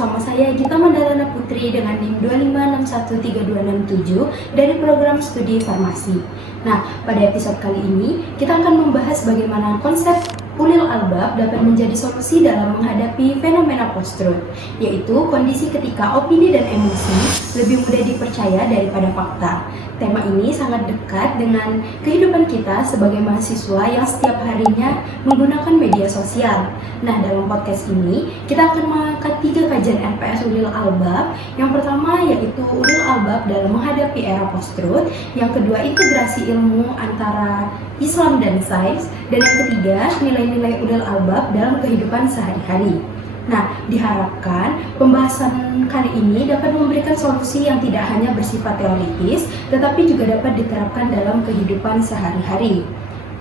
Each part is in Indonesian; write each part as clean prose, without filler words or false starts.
bersama saya Gita Mandalana Putri dengan NIM 256132667 dari program studi farmasi. Nah, pada episode kali ini kita akan membahas bagaimana konsep ulil albab dapat menjadi solusi dalam menghadapi fenomena post-truth, yaitu kondisi ketika opini dan emosi lebih mudah dipercaya daripada fakta. Tema ini sangat dekat dengan kehidupan kita sebagai mahasiswa yang setiap harinya menggunakan media sosial. Nah, dalam podcast ini kita akan mengangkat 3 kajian RPS ulil albab. Yang pertama yaitu ulil albab dalam menghadapi era post-truth, yang kedua integrasi ilmu antara Islam dan sains, dan yang ketiga nilai-nilai ulil albab dalam kehidupan sehari-hari. Nah, diharapkan pembahasan kali ini dapat memberikan solusi yang tidak hanya bersifat teoritis, tetapi juga dapat diterapkan dalam kehidupan sehari-hari.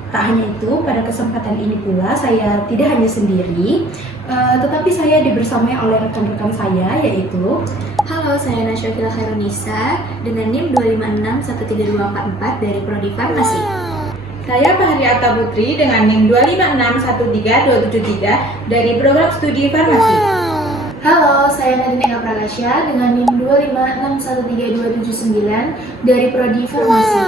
Tak hanya itu, pada kesempatan ini pula saya tidak hanya sendiri, tetapi saya dibersamai oleh rekan-rekan saya, yaitu Halo, saya Nasyakila Khairunisa dengan NIM 256132244 dari Prodi Farmasi. Saya Fahri Atta Putri dengan NIM 256132273 dari program studi farmasi. Halo, saya Nadine Eka Pragasya dengan NIM 256132279 dari Prodi Farmasi.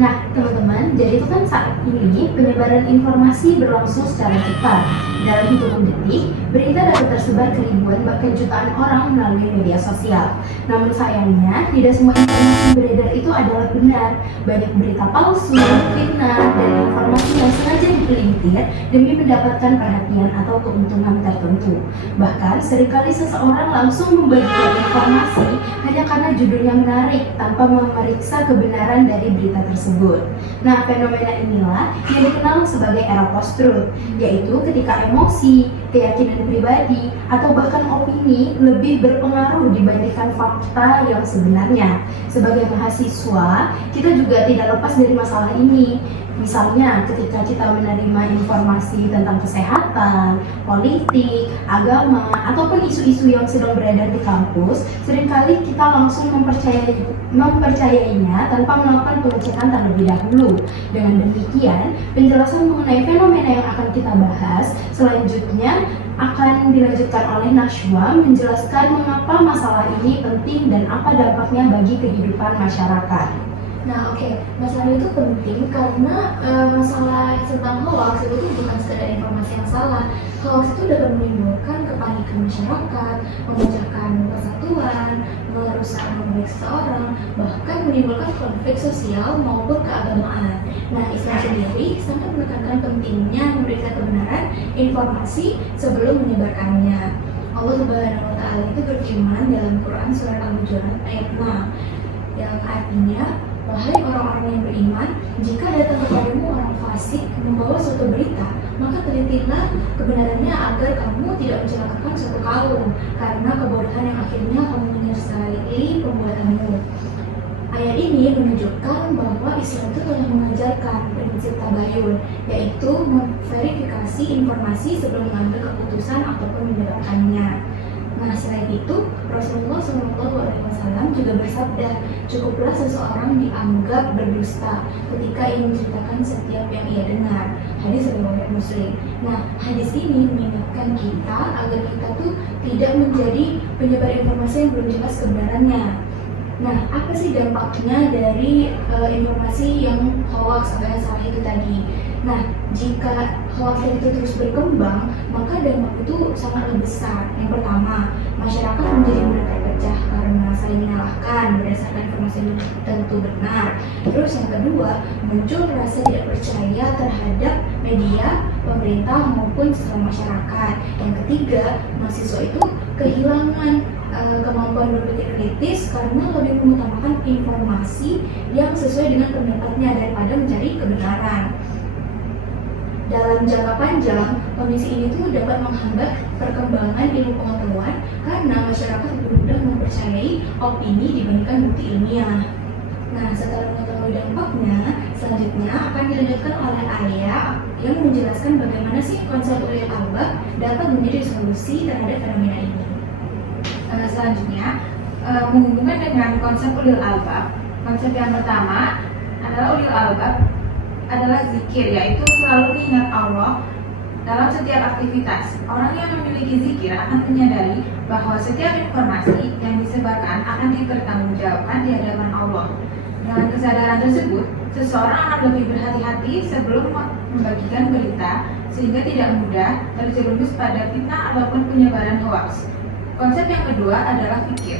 Nah, teman-teman, jadi itu kan saat ini penyebaran informasi berlangsung secara cepat. Dalam hitungan detik, berita dapat tersebar ke ribuan bahkan jutaan orang melalui media sosial. Namun sayangnya, tidak semua informasi yang beredar itu adalah benar. Banyak berita palsu, fitnah, dan informasi yang sengaja dipelintir demi mendapatkan perhatian atau keuntungan tertentu. Bahkan, seringkali seseorang langsung membagikan informasi hanya karena judulnya menarik tanpa memeriksa kebenaran dari berita tersebut. Nah, fenomena inilah yang dikenal sebagai era post-truth, yaitu ketika emosi, keyakinan pribadi, atau bahkan opini lebih berpengaruh dibandingkan fakta yang sebenarnya. Sebagai mahasiswa, kita juga tidak lepas dari masalah ini. Misalnya, ketika kita menerima informasi tentang kesehatan, politik, agama, ataupun isu-isu yang sedang beredar di kampus, seringkali kita langsung mempercayainya tanpa melakukan pengecekan terlebih dahulu. Dengan demikian, penjelasan mengenai fenomena yang akan kita bahas selanjutnya akan dilanjutkan oleh Najwa menjelaskan mengapa masalah ini penting dan apa dampaknya bagi kehidupan masyarakat. Nah, masalah itu penting karena masalah tentang hoax itu bukan sekedar informasi yang salah. Hoax itu dapat menimbulkan kepanikan masyarakat, memecahkan persatuan, merusak nama baik seseorang, bahkan menimbulkan konflik sosial maupun keagamaan. Nah, Islam sendiri sangat menekankan pentingnya memeriksa kebenaran informasi sebelum menyebarkannya. Allah Subhanahu wa Ta'ala itu berfirman dalam Quran surat Al-Hujurat ayat 6 yang artinya, wahai orang-orang yang beriman, jika datang kepadamu orang fasik membawa suatu berita, maka telitilah kebenarannya agar kamu tidak mencelakakan suatu kaum, karena kebodohan yang akhirnya kamu menyesali perbuatanmu. Ayat ini menunjukkan bahwa Islam itu telah mengajarkan prinsip tabayun, yaitu memverifikasi informasi sebelum mengambil keputusan ataupun menyebarkannya. Nah, selain itu, Rasulullah SAW juga bersabda, cukuplah seseorang dianggap berdusta ketika ingin menceritakan setiap yang ia dengar. Hadis riwayat Muslim. Nah, hadis ini mengingatkan kita agar kita tuh tidak menjadi penyebar informasi yang belum jelas kebenarannya. Nah, apa sih dampaknya dari informasi yang hoax atau yang salah itu tadi? Nah, jika hoax itu terus berkembang, maka dampak itu sangatlah besar. Yang pertama, masyarakat menjadi mudah terpecah karena saling menyalahkan berdasarkan informasi yang tentu benar. Terus yang kedua, muncul rasa tidak percaya terhadap media, pemerintah maupun sesama masyarakat. Yang ketiga, mahasiswa itu kehilangan kemampuan berpikir kritis karena lebih mengutamakan informasi yang sesuai dengan pendapatnya daripada mencari kebenaran. Dalam jangka panjang, kondisi ini tuh dapat menghambat perkembangan ilmu pengetahuan karena masyarakat lebih mudah mempercayai opini dibandingkan bukti ilmiah. Nah, setelah mengetahui dampaknya, selanjutnya akan dilanjutkan oleh Ayah yang menjelaskan bagaimana sih konsep ulil albab dapat menjadi solusi terhadap fenomena ini. Selanjutnya, menghubungkan dengan konsep ulil albab. Konsep yang pertama adalah ulil albab adalah zikir, yaitu selalu ingat Allah Dalam setiap aktivitas, orang yang memiliki zikir akan menyadari bahwa setiap informasi yang disebarkan akan dipertanggungjawabkan di hadapan Allah. Dengan kesadaran tersebut, seseorang akan lebih berhati-hati sebelum membagikan berita sehingga tidak mudah terjerumus pada fitnah ataupun penyebaran hoaks. Konsep yang kedua adalah fikir.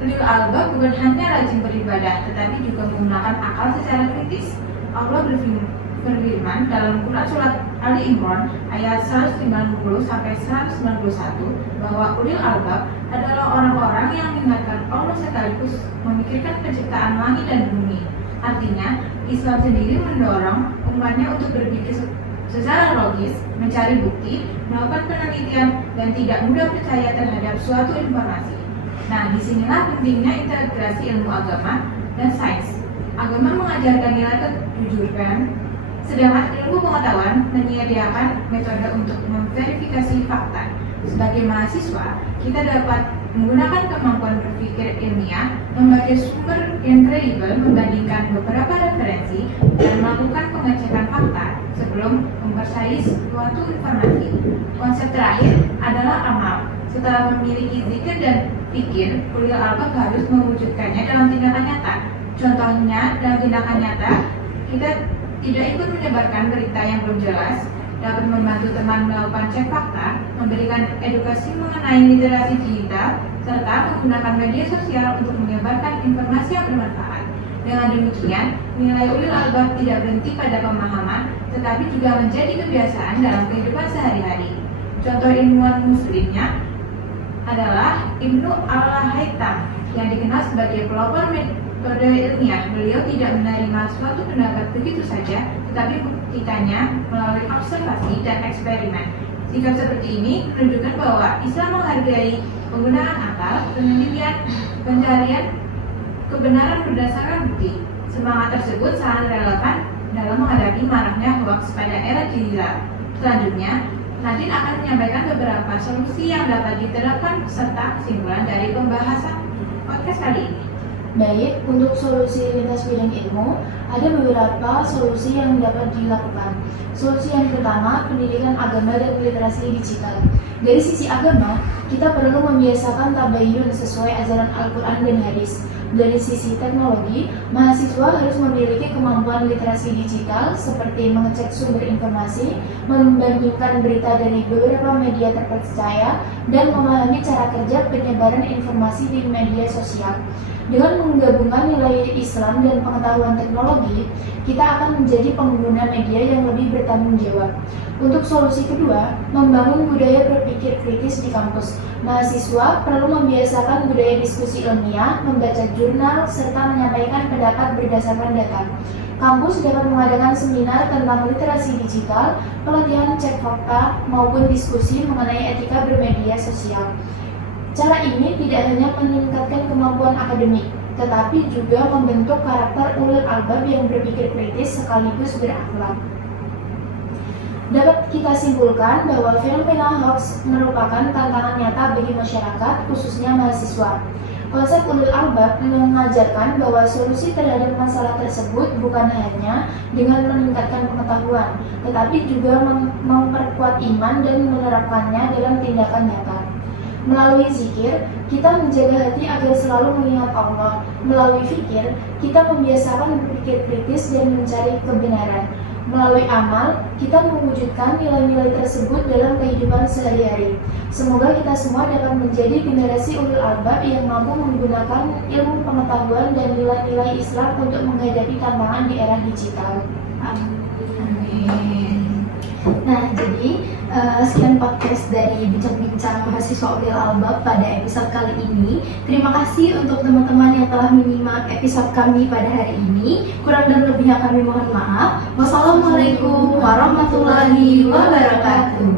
Ulil albab bukan hanya rajin beribadah, tetapi juga menggunakan akal secara kritis. Allah berfirman dalam Quran Surat Ali Imran ayat 190-191 bahwa ulil albab adalah orang-orang yang mengingatkan Allah sekaligus memikirkan penciptaan langit dan bumi. Artinya, Islam sendiri mendorong umatnya untuk berpikir secara logis, mencari bukti, melakukan penelitian, dan tidak mudah percaya terhadap suatu informasi. Nah, disinilah pentingnya integrasi ilmu agama dan sains. Agama mengajarkan nilai kejujuran, sedangkan ilmu pengetahuan menyediakan metode untuk memverifikasi fakta. Sebagai mahasiswa, kita dapat menggunakan kemampuan berpikir ilmiah, membaca sumber yang kredibel, membandingkan beberapa referensi, dan melakukan pengecekan fakta sebelum mempercayai suatu informasi. Konsep terakhir adalah amal. Setelah memiliki zikir dan pikir, ulil albab harus mewujudkannya dalam tindakan nyata. Contohnya, dalam tindakan nyata, kita tidak ikut menyebarkan berita yang belum jelas, dapat membantu teman melakukan cek fakta, memberikan edukasi mengenai literasi digital, serta menggunakan media sosial untuk menyebarkan informasi yang bermanfaat. Dengan demikian, nilai ulil albab tidak berhenti pada pemahaman, tetapi juga menjadi kebiasaan dalam kehidupan sehari-hari. Contoh ilmuwan muslimnya adalah Ibnu Al-Haytham yang dikenal sebagai pelopor metode ilmiah. Beliau tidak menerima suatu pendapat begitu saja, tetapi membuktikannya melalui observasi dan eksperimen. Sikap seperti ini menunjukkan bahwa Islam menghargai penggunaan akal, penelitian, pencarian kebenaran berdasarkan bukti. Semangat tersebut sangat relevan dalam menghadapi maraknya hoaks pada era digital. Selanjutnya, Nadine akan menyampaikan beberapa solusi yang dapat diterapkan serta kesimpulan dari pembahasan podcast kali ini. Baik, untuk solusi lintas bidang ilmu, ada beberapa solusi yang dapat dilakukan. Solusi yang pertama, pendidikan agama dan literasi digital. Dari sisi agama, kita perlu membiasakan tabayyun sesuai ajaran Al-Quran dan hadis. Dari sisi teknologi, mahasiswa harus memiliki kemampuan literasi digital seperti mengecek sumber informasi, membandingkan berita dari beberapa media terpercaya, dan memahami cara kerja penyebaran informasi di media sosial. Dengan menggabungkan nilai Islam dan pengetahuan teknologi, kita akan menjadi pengguna media yang lebih bertanggung jawab. Untuk solusi kedua, membangun budaya berpikir kritis di kampus. Mahasiswa perlu membiasakan budaya diskusi ilmiah, membaca jurnal, serta menyampaikan pendapat berdasarkan data. Kampus dapat mengadakan seminar tentang literasi digital, pelatihan cek fakta, maupun diskusi mengenai etika bermedia sosial. Cara ini tidak hanya meningkatkan kemampuan akademik, tetapi juga membentuk karakter ulil albab yang berpikir kritis sekaligus berakhlak. Dapat kita simpulkan bahwa fenomena hoax merupakan tantangan nyata bagi masyarakat, khususnya mahasiswa. Konsep ulil albab mengajarkan bahwa solusi terhadap masalah tersebut bukan hanya dengan meningkatkan pengetahuan, tetapi juga memperkuat iman dan menerapkannya dalam tindakan nyata. Melalui zikir, kita menjaga hati agar selalu mengingat Allah. Melalui fikir, kita membiasakan berpikir kritis dan mencari kebenaran. Melalui amal, kita mewujudkan nilai-nilai tersebut dalam kehidupan sehari-hari. Semoga kita semua dapat menjadi generasi ulil albab yang mampu menggunakan ilmu pengetahuan dan nilai-nilai Islam untuk menghadapi tantangan di era digital. Amin. Nah, jadi sekian podcast dari bincang-bincang mahasiswa ulil albab pada episode kali ini. Terima kasih untuk teman-teman yang telah menyimak episode kami pada hari ini. Kurang dan lebihnya kami mohon maaf. Wassalamualaikum warahmatullahi wabarakatuh.